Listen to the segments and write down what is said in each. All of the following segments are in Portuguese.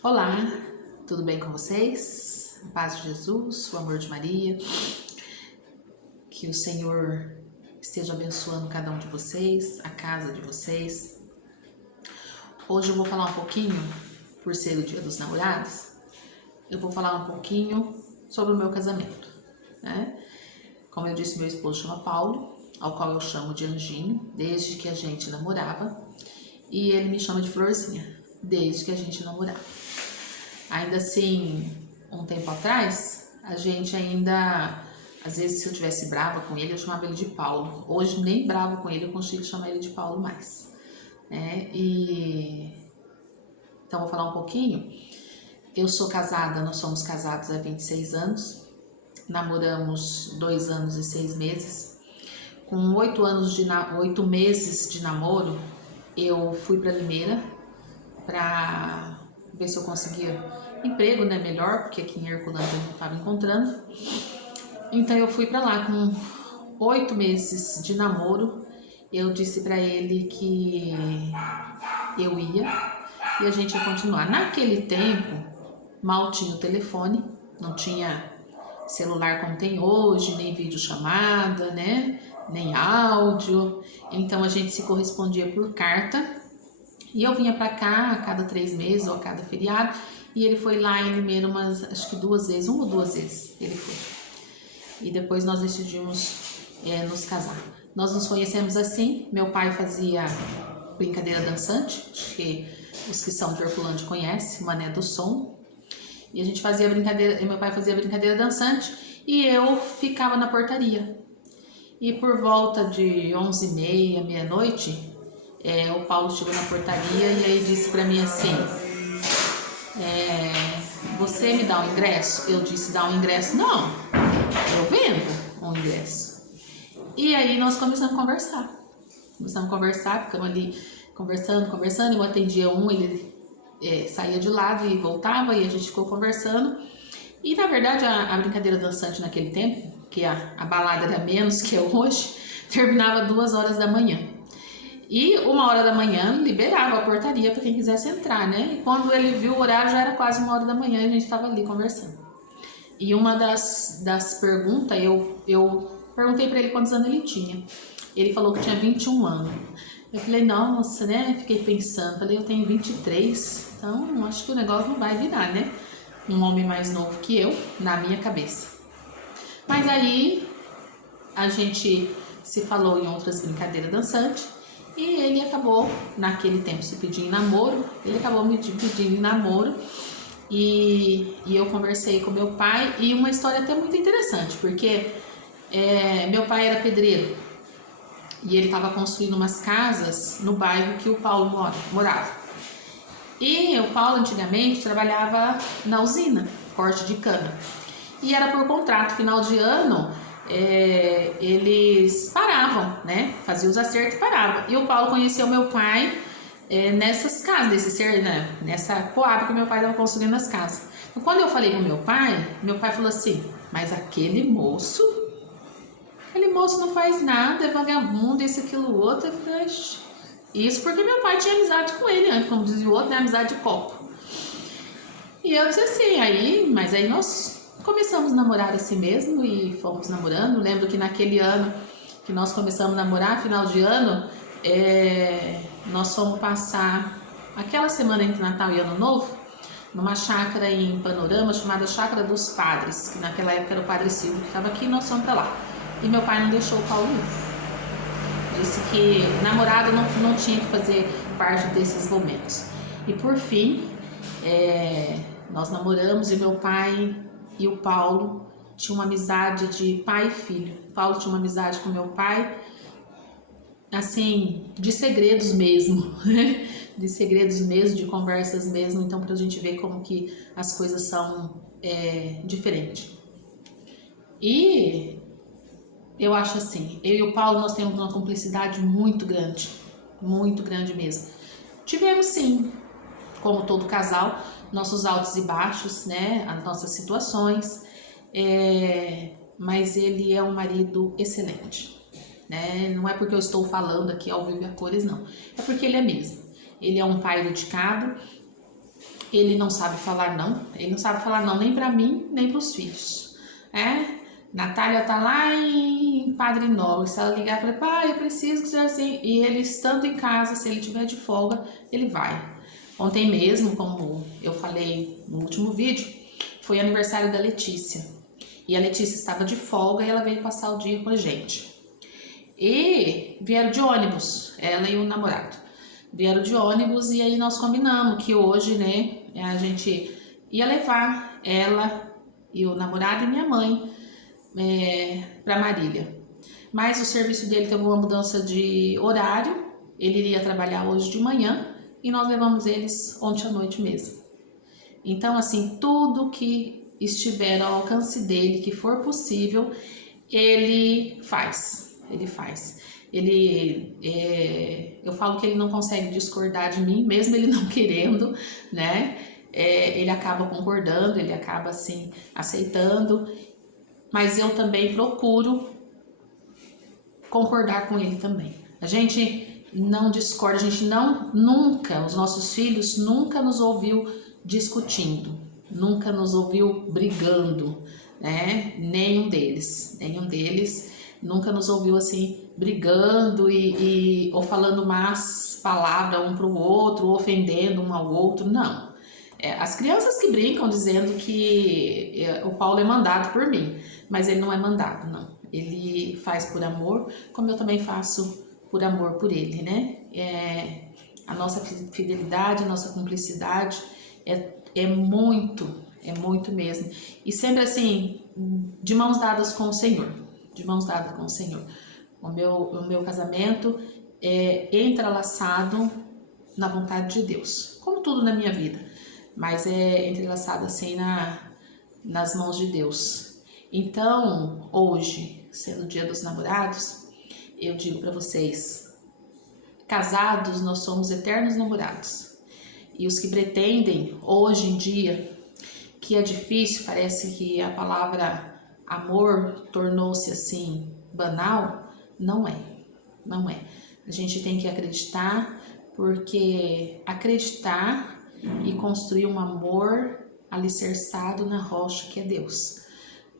Olá, tudo bem com vocês? A paz de Jesus, o amor de Maria, que o Senhor esteja abençoando cada um de vocês, a casa de vocês. Hoje eu vou falar um pouquinho, por ser o Dia dos Namorados, eu vou falar um pouquinho sobre o meu casamento, né? Como eu disse, meu esposo chama Paulo, ao qual eu chamo de Anjinho, desde que a gente namorava, e ele me chama de Florzinha, desde que a gente namorava. Ainda assim, um tempo atrás, a gente ainda, às vezes se eu tivesse brava com ele, eu chamava ele de Paulo. Hoje, nem brava com ele, eu consigo chamar ele de Paulo mais. Então, vou falar um pouquinho. Eu sou casada, nós somos casados há 26 anos. Namoramos 2 anos e 6 meses. Com 8 meses de namoro, eu fui para Limeira para ver se eu conseguia emprego, né, melhor, porque aqui em Herculândia eu não estava encontrando. Então eu fui para lá com 8 meses de namoro. Eu disse para ele que eu ia e a gente ia continuar. Naquele tempo, mal tinha o telefone, não tinha celular como tem hoje, nem videochamada, né, nem áudio. Então a gente se correspondia por carta. E eu vinha pra cá a cada 3 meses ou a cada feriado. E ele foi lá em Limeira acho que 2 vezes, 1 ou 2 vezes ele foi. E depois nós decidimos nos casar. Nós nos conhecemos assim. Meu pai fazia brincadeira dançante, acho que os que são de Herculândia conhecem, Mané do Som. E a gente fazia brincadeira, meu pai fazia brincadeira dançante e eu ficava na portaria. E por volta de 11h30, meia-noite, o Paulo chegou na portaria e aí disse pra mim assim: você me dá um ingresso? Eu disse: dá um ingresso? Não, eu vendo um ingresso. E aí nós começamos a conversar. Ficamos ali conversando. Eu atendia um, ele saía de lado e voltava e a gente ficou conversando. E na verdade a brincadeira dançante naquele tempo, que a balada era menos que é hoje, terminava 2 horas da manhã. E 1 hora da manhã liberava a portaria para quem quisesse entrar, né? E quando ele viu o horário já era quase 1 hora da manhã e a gente estava ali conversando. E uma das perguntas, eu perguntei para ele quantos anos ele tinha. Ele falou que tinha 21 anos. Eu falei, nossa, né? Fiquei pensando, falei, eu tenho 23, então acho que o negócio não vai virar, né? Um homem mais novo que eu, na minha cabeça. Mas aí a gente se falou em outras brincadeiras dançantes e ele acabou, naquele tempo, se pedindo em namoro. Ele acabou me pedindo em namoro e eu conversei com meu pai. E uma história até muito interessante, porque meu pai era pedreiro e ele estava construindo umas casas no bairro que o Paulo morava. E o Paulo antigamente trabalhava na usina, corte de cana. E era por contrato, final de ano, eles paravam, né? Faziam os acertos e paravam. E o Paulo conheceu meu pai nessas casas, nessa coab que meu pai estava construindo as casas. Então, quando eu falei pro meu pai falou assim: mas aquele moço não faz nada, é vagabundo, esse, aquilo, outro. Eu falei, isso porque meu pai tinha amizade com ele antes, como dizia o outro, né? Amizade de copo. E eu disse assim, mas aí nós começamos a namorar assim mesmo e fomos namorando. Lembro que naquele ano que nós começamos a namorar, final de ano, nós fomos passar aquela semana entre Natal e Ano Novo numa chácara em Panorama chamada Chácara dos Padres, que naquela época era o Padre Silvio que estava aqui, e nós fomos para lá. E meu pai não deixou o Paulo ir. Disse que namorado não tinha que fazer parte desses momentos. E por fim, nós namoramos e meu pai e o Paulo tinham uma amizade de pai e filho. O Paulo tinha uma amizade com meu pai, assim, de segredos mesmo, de segredos mesmo, de conversas mesmo. Então, pra gente ver como que as coisas são diferentes. E eu acho assim, eu e o Paulo, nós temos uma cumplicidade muito grande mesmo. Tivemos sim, como todo casal, nossos altos e baixos, né, as nossas situações, mas ele é um marido excelente, né? Não é porque eu estou falando aqui ao vivo e a cores, não, é porque ele é mesmo. Ele é um pai dedicado, Ele não sabe falar não. Ele não sabe falar não nem para mim, nem para os filhos. Natália tá lá em Padre Novo. Se ela ligar, eu falei, pai, eu preciso que seja assim. E ele estando em casa, se ele tiver de folga, ele vai. Ontem mesmo, como eu falei no último vídeo, foi aniversário da Letícia. E a Letícia estava de folga e ela veio passar o dia com a gente. E vieram de ônibus, ela e o namorado. Vieram de ônibus e aí nós combinamos que hoje, né, a gente ia levar ela e o namorado e minha mãe para Marília. Mas o serviço dele teve uma mudança de horário, ele iria trabalhar hoje de manhã e nós levamos eles ontem à noite mesmo. Então, assim, tudo que estiver ao alcance dele, que for possível, ele faz. Eu falo que ele não consegue discordar de mim, mesmo ele não querendo, né? Ele acaba concordando, ele acaba assim aceitando, mas eu também procuro concordar com ele também. A gente não discorda, a gente nunca, os nossos filhos nunca nos ouviu discutindo, nunca nos ouviu brigando, né? Nenhum deles nunca nos ouviu assim brigando ou falando más palavras um para o outro, ofendendo um ao outro, não. As crianças que brincam dizendo que o Paulo é mandado por mim, mas ele não é mandado, não. Ele faz por amor, como eu também faço por amor por ele, né? A nossa fidelidade, a nossa cumplicidade é muito mesmo. E sempre assim, de mãos dadas com o Senhor. De mãos dadas com o Senhor. O meu casamento é entrelaçado na vontade de Deus, como tudo na minha vida, mas é entrelaçado assim nas mãos de Deus. Então, hoje, sendo o Dia dos Namorados, eu digo para vocês, casados nós somos eternos namorados. E os que pretendem, hoje em dia, que é difícil, parece que a palavra amor tornou-se assim banal, não é. A gente tem que acreditar, porque acreditar e construir um amor alicerçado na rocha que é Deus.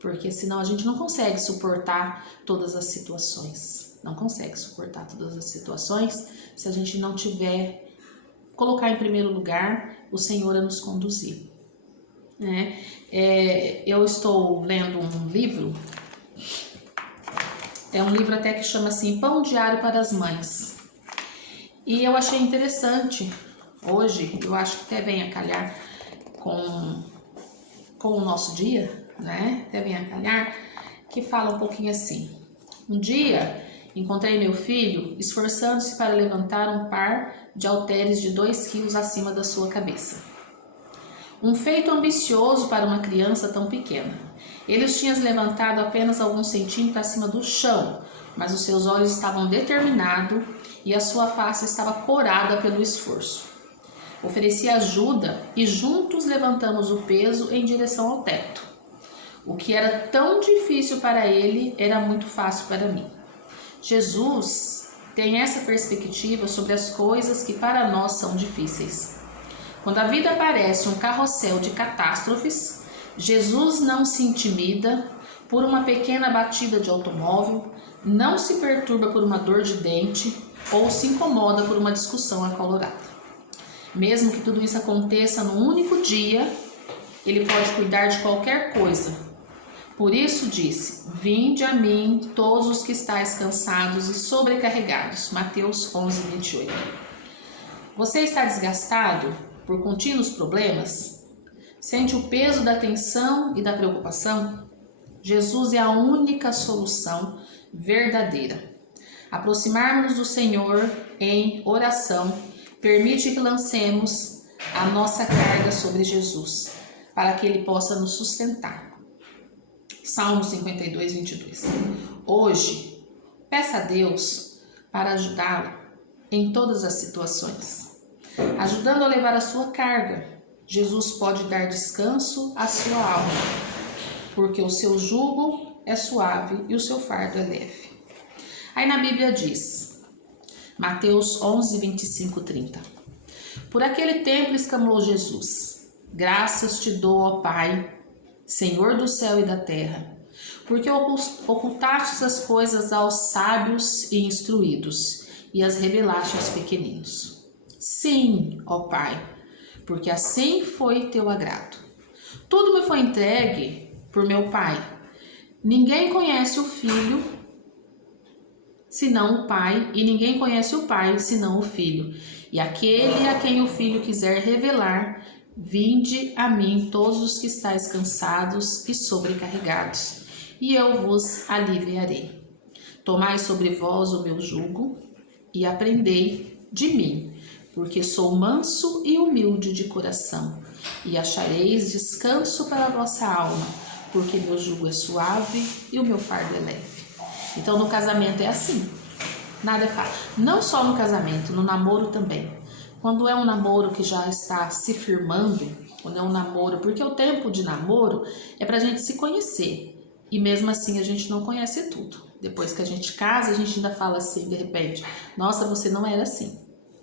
Porque senão a gente não consegue suportar todas as situações. Não consegue suportar todas as situações se a gente não tiver, colocar em primeiro lugar o Senhor a nos conduzir. Eu estou lendo um livro, é um livro até que chama assim, Pão Diário para as Mães. E eu achei interessante, hoje, eu acho que até vem a calhar com o nosso dia, né? Até vem a calhar, que fala um pouquinho assim. Um dia, encontrei meu filho esforçando-se para levantar um par de halteres de 2 quilos acima da sua cabeça. Um feito ambicioso para uma criança tão pequena. Ele os tinha levantado apenas alguns centímetros acima do chão, mas os seus olhos estavam determinados e a sua face estava corada pelo esforço. Ofereci ajuda e juntos levantamos o peso em direção ao teto. O que era tão difícil para ele era muito fácil para mim. Jesus tem essa perspectiva sobre as coisas que para nós são difíceis. Quando a vida parece um carrossel de catástrofes, Jesus não se intimida por uma pequena batida de automóvel, não se perturba por uma dor de dente ou se incomoda por uma discussão acalorada. Mesmo que tudo isso aconteça num único dia, ele pode cuidar de qualquer coisa. Por isso disse, vinde a mim todos os que estáis cansados e sobrecarregados. Mateus 11, 28. Você está desgastado por contínuos problemas? Sente o peso da tensão e da preocupação? Jesus é a única solução verdadeira. Aproximarmos-nos do Senhor em oração permite que lancemos a nossa carga sobre Jesus, para que Ele possa nos sustentar. Salmo 52, 22. Hoje, peça a Deus para ajudá-lo em todas as situações. Ajudando a levar a sua carga, Jesus pode dar descanso à sua alma, porque o seu jugo é suave e o seu fardo é leve. Aí na Bíblia diz, Mateus 11, 25, 30. Por aquele tempo exclamou Jesus, Graças te dou, ó Pai, Senhor do céu e da terra, porque ocultaste as coisas aos sábios e instruídos e as revelaste aos pequeninos. Sim, ó Pai, porque assim foi teu agrado. Tudo me foi entregue por meu Pai. Ninguém conhece o Filho senão o Pai, e ninguém conhece o Pai senão o Filho. E aquele a quem o Filho quiser revelar, vinde a mim todos os que estáis cansados e sobrecarregados, e eu vos aliviarei. Tomai sobre vós o meu jugo e aprendei de mim, porque sou manso e humilde de coração, e achareis descanso para a vossa alma, porque meu jugo é suave e o meu fardo é leve. Então no casamento é assim, nada é fácil. Não só no casamento, no namoro também. Quando é um namoro que já está se firmando, quando é um namoro, porque o tempo de namoro é pra gente se conhecer. E mesmo assim a gente não conhece tudo. Depois que a gente casa, a gente ainda fala assim, de repente, nossa, você não era assim,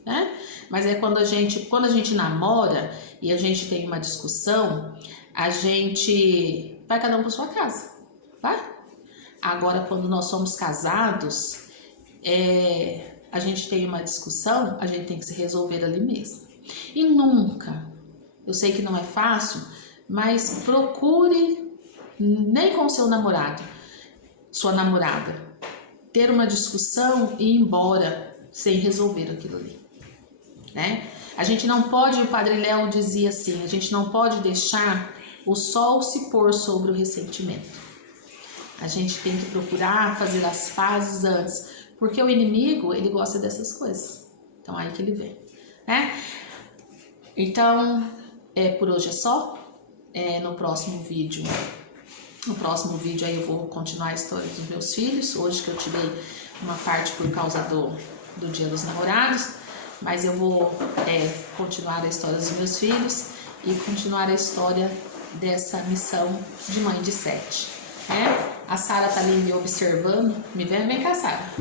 né? Mas é quando a gente namora e a gente tem uma discussão, a gente vai cada um para sua casa, vai? Agora, quando nós somos casados, a gente tem uma discussão, a gente tem que se resolver ali mesmo. E nunca, eu sei que não é fácil, mas procure, nem com seu namorado, sua namorada, ter uma discussão e ir embora sem resolver aquilo ali, né? A gente não pode, o Padre Léo dizia assim, a gente não pode deixar o sol se pôr sobre o ressentimento. A gente tem que procurar fazer as pazes antes, porque o inimigo, ele gosta dessas coisas. Então, aí que ele vem, né? Então, por hoje é só. No próximo vídeo aí eu vou continuar a história dos meus filhos. Hoje que eu tirei uma parte por causa do Dia dos Namorados, mas eu vou continuar a história dos meus filhos e continuar a história dessa missão de mãe de 7, né? A Sara tá ali me observando. Vem cá, Sara.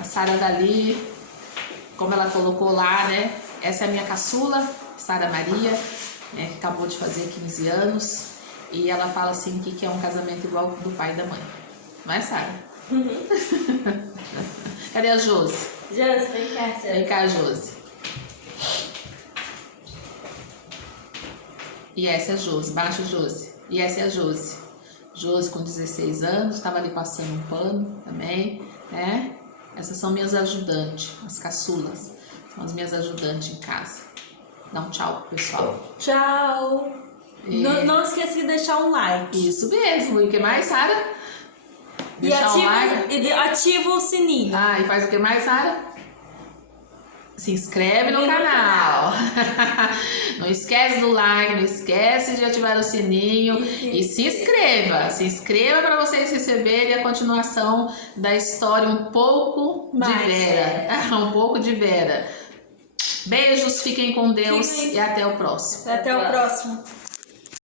A Sara dali, como ela colocou lá, né? Essa é a minha caçula, Sara Maria, né? Que acabou de fazer 15 anos. E ela fala assim que é um casamento igual do pai e da mãe. Não é, Sara? Uhum. Cadê a Josi? Josi, vem cá, Josi. Vem cá, Josi. E essa é a Josi. Baixa, Josi. E essa é a Josi. Josi com 16 anos, estava ali passando um pano também, né? Essas são minhas ajudantes, as caçulas. São as minhas ajudantes em casa. Dá um tchau pro pessoal. Tchau! Não esqueça de deixar um like. Isso mesmo. E o que mais, Sara? E ativa o sininho. Ah, e faz o que mais, Sara? Se inscreve no canal. Não esquece do like, não esquece de ativar o sininho e se inscreva. Se inscreva para vocês receberem a continuação da história um pouco de Vera. Um pouco de Vera. Beijos, fiquem com Deus e até o próximo. Até o próximo.